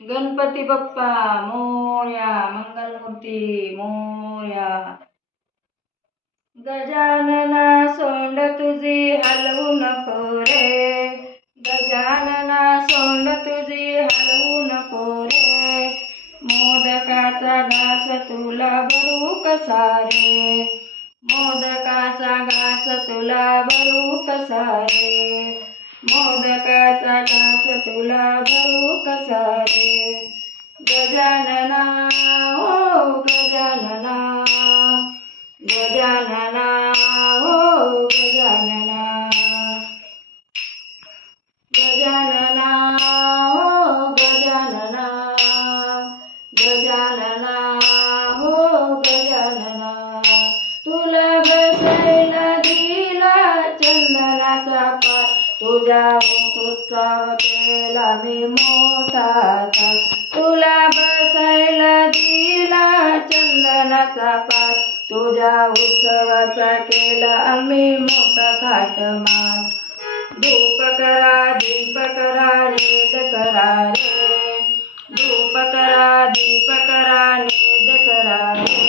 गणपती बाप्पा मोरया, मंगलमूर्ती मोरया. गजानना सोंड तुझी हलवू नको रे, गजानना सोंड तुझी हलवू नको रे. मोदकाचा घास तुला भरू कसा रे, मोदकाचा घास तुला भरू कसा रे, मोदकाचा घास तुला भरू कसा रे. गजानना हो गजानना, गजानना हो गजानना, गजानना हो गजानना, गजानना हो गजानना. तुला बसायला दिला चंदनाचा पाट, तुझ्या मुकुटावर केला मी मोठा थाट. तुला बसायला दिला चंदनाचा पाट, तुझ्या उत्सवाचा केला आम्ही मोठा थाटमाट. धूप करा दीप करा नेद करा रे, धूप करा दीप करा नेद करा रे.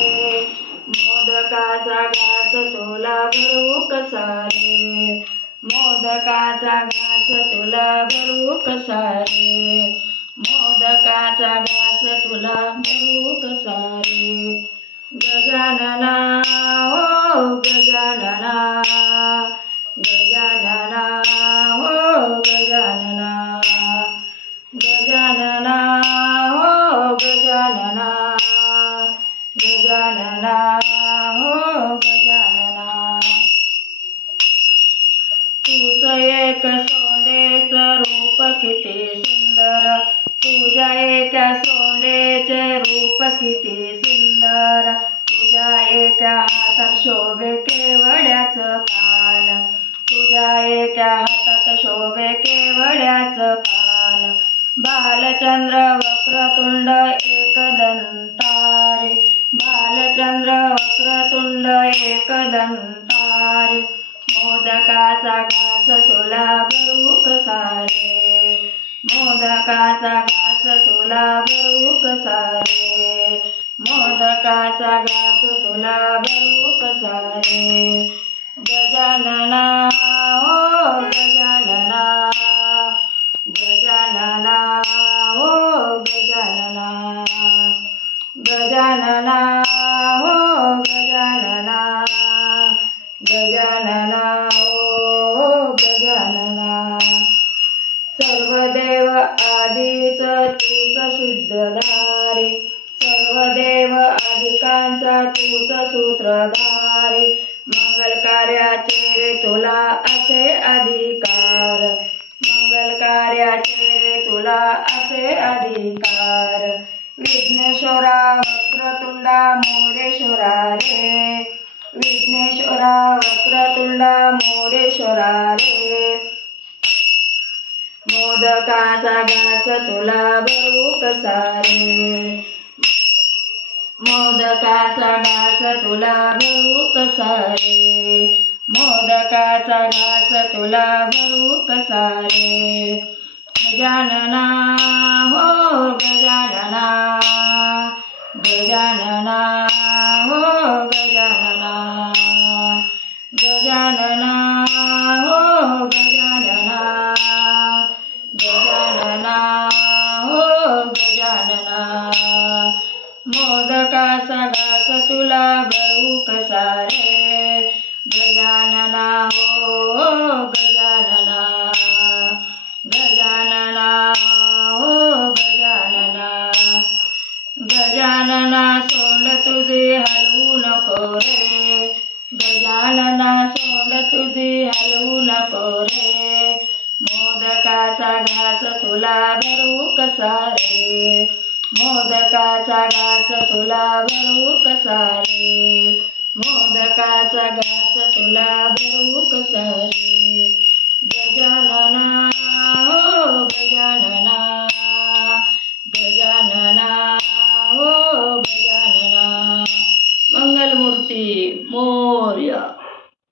मोदकाचा घास तुला भरू कसा रे, मोदकाचा घास तुला भरू कसा रे, मोदकाचा घास तुला भरू कसा रे. गजानना हो गजानना, गजानना हो गजानना, गजानना हो गजानना, गजानना हो गजानना. तूच एक सोंडेचं रूप किती सुंदर, तुझ्या एका सोंडेचे रूप किती सुंदर. तुझ्या एका हातात शोभे केवड्याचं पान, तुझ्या एका हातात शोभे केवड्याचं पान. बालचंद्र वक्रतुंड एकदंता रे, बालचंद्र वक्रतुंड एकदंता रे. मोदकाचा घास तुला भरू कसा रे, मोदकाचा घास तुला भरू कसा रे, मोदकाचा घास तुला भरू कसा रे. गजानना हो गजानना, गजानना हो गजानना, गजानना हो गजानना, गजानना हो गजानना. सर्व देव आदीच तूच शुद्धधारी, सर्व देव अधिकांचा तूच सूत्रधारी. मंगल कार्याचे रे तुला असे अधिकार, मंगल कार्याचे रे तुला असे अधिकार. विघ्नेश्वरा वक्रतुंडा मोरेश्वरा रे, विघ्नेश्वरा वक्रतुंडा मोरेश्वरा रे. मोदकाचा घास तुला भरू कसा रे, मोदकाचा घास तुला भरू कसा रे, मोदकाचा घास तुला भरू कसा रे. गजानना हो गजानना, गजानना हो गजानना, गजानना हो गजानना, गजानना हो गजानना. मोदकाचा घास तुला भरू कसा रे, गजानना हो गजानना, गजानना हो गजानना. गजानना सोंड तुझी हलवू नको रे, गजानना सोंड तुझी हलवू नको रे. मोदकाचा घास तुला भरू कसा रे, मोदकाचा घास तुला भरू कसा रे, मोदकाचा घास तुला भरू कसा